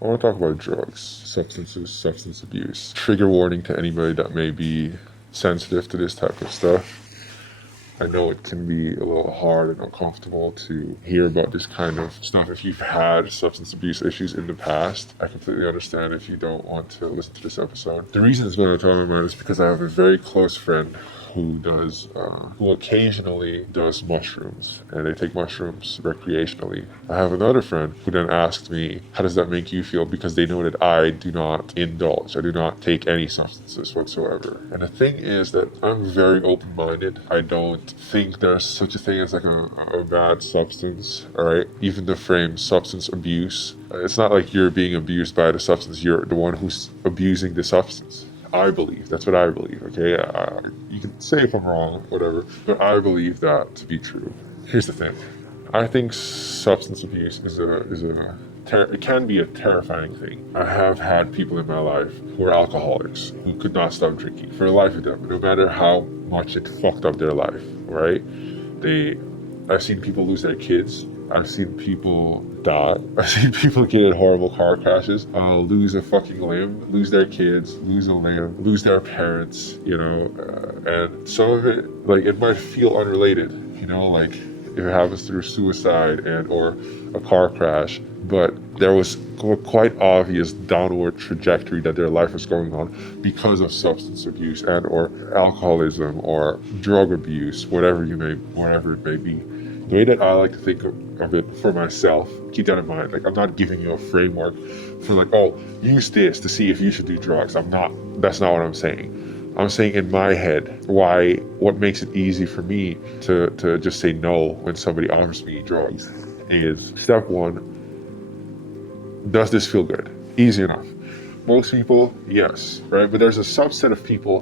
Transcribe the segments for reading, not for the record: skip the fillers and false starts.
I want to talk about drugs, substances, substance abuse. Trigger warning to anybody that may be sensitive to this type of stuff. I know it can be a little hard and uncomfortable to hear about this kind of stuff if you've had substance abuse issues in the past. I completely understand if you don't want to listen to this episode. The reason it's been on the top of my mind is because I have a very close friend who occasionally does mushrooms, and they take mushrooms recreationally. I have another friend who then asked me, how does that make you feel? Because they know that I do not indulge. I do not take any substances whatsoever. And the thing is that I'm very open-minded. I don't think there's such a thing as like a bad substance, all right? Even the frame substance abuse, it's not like you're being abused by the substance. You're the one who's abusing the substance. I believe. That's what I believe, okay? You can say if I'm wrong, whatever, but I believe that to be true. Here's the thing. I think substance abuse it can be a terrifying thing. I have had people in my life who are alcoholics, who could not stop drinking for the life of them, no matter how much it fucked up their life, right? I've seen people lose their kids. I've seen people die. I've seen people get in horrible car crashes, lose a fucking limb, lose their kids, lose a limb, lose their parents, and some of it, like, it might feel unrelated, like if it happens through suicide or a car crash, but there was a quite obvious downward trajectory that their life was going on because of substance abuse and or alcoholism or drug abuse, whatever it may be. The way that I like to think of it for myself, keep that in mind. Like, I'm not giving you a framework for like, oh, use this to see if you should do drugs. That's not what I'm saying. I'm saying in my head, what makes it easy for me to just say no when somebody offers me drugs is, step one, does this feel good? Easy enough. Most people, yes, right? But there's a subset of people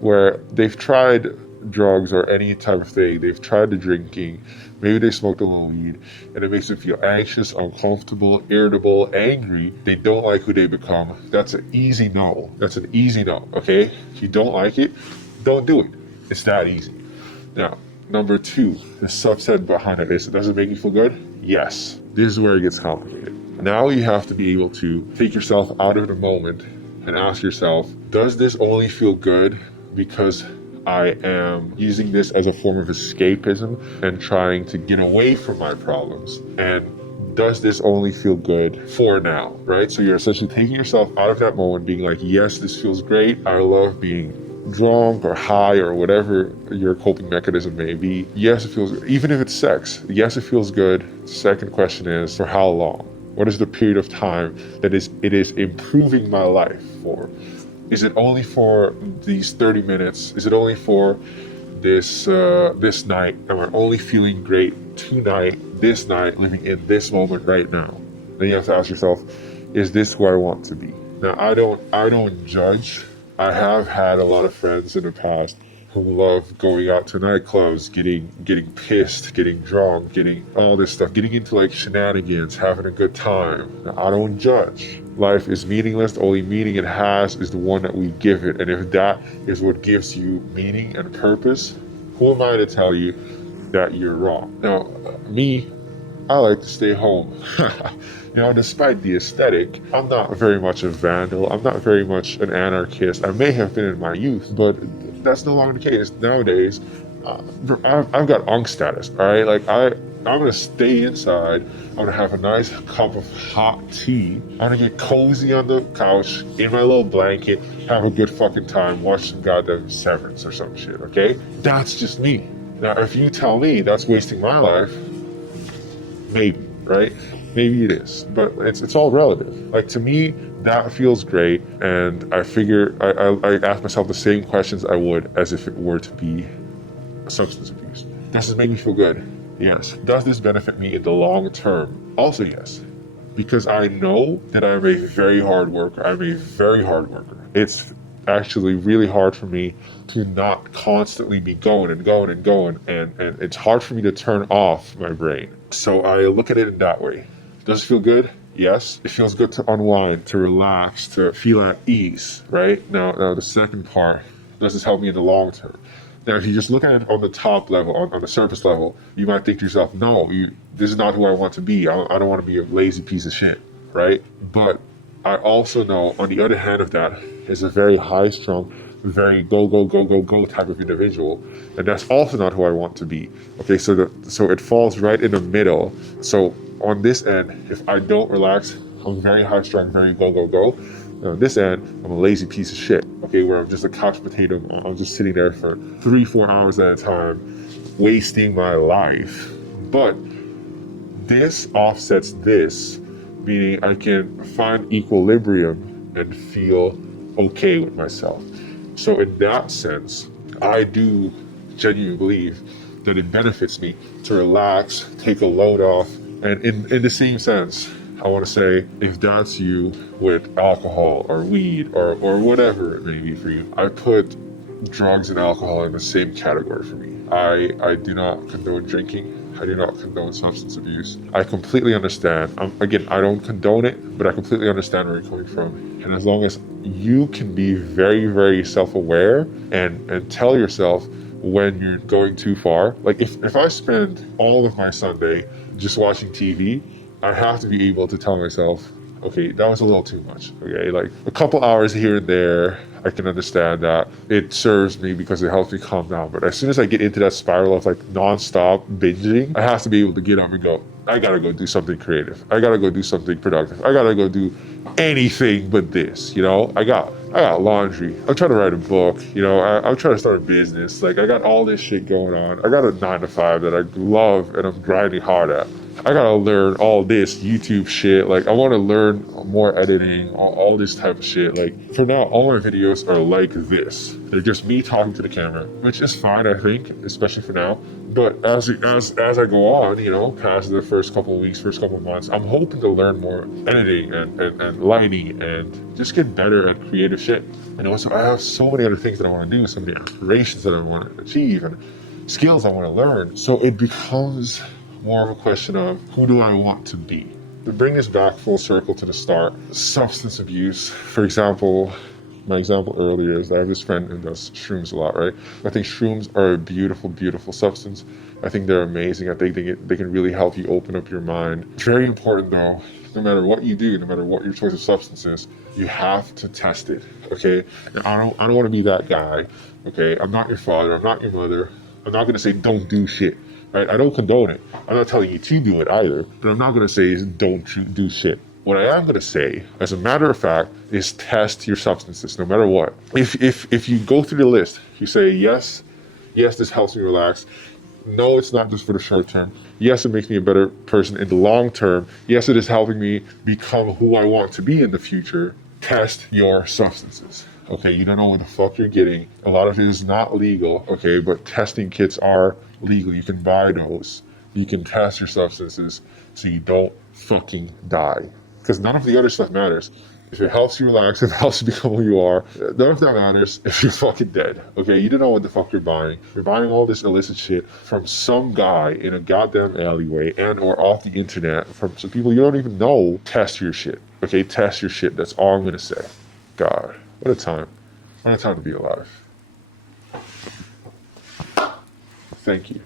where they've tried drugs or any type of thing. They've tried the drinking, maybe they smoked a little weed, and it makes them feel anxious, uncomfortable, irritable, angry. They don't like who they become. That's an easy no. Okay? If you don't like it, don't do it. It's that easy. Now, number two, the subset behind it is, does it make you feel good? Yes. This is where it gets complicated. Now you have to be able to take yourself out of the moment and ask yourself, does this only feel good because I am using this as a form of escapism and trying to get away from my problems? And does this only feel good for now, right? So you're essentially taking yourself out of that moment, being like, yes, this feels great. I love being drunk or high or whatever your coping mechanism may be. Yes, it feels good. Even if it's sex, yes, it feels good. Second question is, for how long? What is the period of time that it is improving my life for? Is it only for these 30 minutes? Is it only for this night? Am I only feeling great tonight, this night, living in this moment right now? Then you have to ask yourself, is this who I want to be? Now, I don't judge. I have had a lot of friends in the past who love going out to nightclubs, getting pissed, getting drunk, getting all this stuff, getting into like shenanigans, having a good time. Now, I don't judge. Life is meaningless. The only meaning it has is the one that we give it. And if that is what gives you meaning and purpose, who am I to tell you that you're wrong? Now, me, I like to stay home. Despite the aesthetic, I'm not very much a vandal. I'm not very much an anarchist. I may have been in my youth, but that's no longer the case. Nowadays, I've got unk status, all right? Like, I'm gonna stay inside. I'm gonna have a nice cup of hot tea. I'm gonna get cozy on the couch, in my little blanket, have a good fucking time, watch some goddamn Severance or some shit, okay? That's just me. Now, if you tell me that's wasting my life, maybe, right? Maybe it is, but it's all relative. Like, to me, that feels great, and I figure I ask myself the same questions I would as if it were to be a substance abuse. Does this make me feel good? Yes. Does this benefit me in the long term? Also yes. Because I know that I'm a very hard worker. It's actually really hard for me to not constantly be going, and it's hard for me to turn off my brain. So I look at it in that way. Does it feel good? Yes. It feels good to unwind, to relax, to feel at ease, right? Now the second part, does this help me in the long term? Now, if you just look at it on the top level, on the surface level, you might think to yourself, no, this is not who I want to be. I don't want to be a lazy piece of shit, right? But I also know on the other hand of that is a very high strung, very go, go, go, go, go type of individual. And that's also not who I want to be. Okay, so it falls right in the middle. So on this end, if I don't relax, I'm very high strung, very go, go, go. And on this end, I'm a lazy piece of shit. Okay, where I'm just a couch potato. I'm just sitting there for 3-4 hours at a time, wasting my life. But this offsets this, meaning I can find equilibrium and feel okay with myself. So in that sense, I do genuinely believe that it benefits me to relax, take a load off. And in the same sense, I want to say, if that's you with alcohol or weed or whatever it may be for you, I put drugs and alcohol in the same category for me. I do not condone drinking. I do not condone substance abuse. I completely understand. Again, I don't condone it, but I completely understand where you're coming from. And as long as you can be very, very self-aware and tell yourself when you're going too far. Like if I spend all of my Sunday just watching TV, I have to be able to tell myself, okay, that was a little too much. Okay, like a couple hours here and there, I can understand that it serves me because it helps me calm down. But as soon as I get into that spiral of like nonstop binging, I have to be able to get up and go, I gotta go do something creative. I gotta go do something productive. I gotta go do anything but this. You know, I got laundry. I'm trying to write a book. You know, I'm trying to start a business. Like I got all this shit going on. I got a 9-to-5 that I love and I'm grinding hard at. I gotta learn all this YouTube shit. Like I want to learn more editing, all this type of shit. Like for now, all my videos are like this. They're just me talking to the camera, which is fine, I think, especially for now. But as I go on, you know, past the first couple of weeks, first couple of months, I'm hoping to learn more editing and lighting and just get better at creative shit. And also, I have so many other things that I want to do, so many aspirations that I want to achieve and skills I want to learn. So it becomes more of a question of who do I want to be? To bring this back full circle to the start, substance abuse, for example, my example earlier is I have this friend who does shrooms a lot, right? I think shrooms are a beautiful, beautiful substance. I think they're amazing. I think they can really help you open up your mind. It's very important though, no matter what you do, no matter what your choice of substance is, you have to test it, okay? And I don't want to be that guy, okay? I'm not your father, I'm not your mother. I'm not gonna say don't do shit. Right? I don't condone it. I'm not telling you to do it either, but I'm not going to say don't do shit. What I am going to say, as a matter of fact, is test your substances, no matter what. If you go through the list, you say, yes, this helps me relax. No, it's not just for the short term. Yes, it makes me a better person in the long term. Yes, it is helping me become who I want to be in the future. Test your substances. Okay, you don't know what the fuck you're getting. A lot of it is not legal, okay, but testing kits are legal. You can buy those. You can test your substances so you don't fucking die. Because none of the other stuff matters. If it helps you relax, if it helps you become who you are, none of that matters if you're fucking dead, okay? You don't know what the fuck you're buying. You're buying all this illicit shit from some guy in a goddamn alleyway and or off the internet from some people you don't even know. Test your shit, okay? Test your shit. That's all I'm going to say. God. What a time. What a time to be alive. Thank you.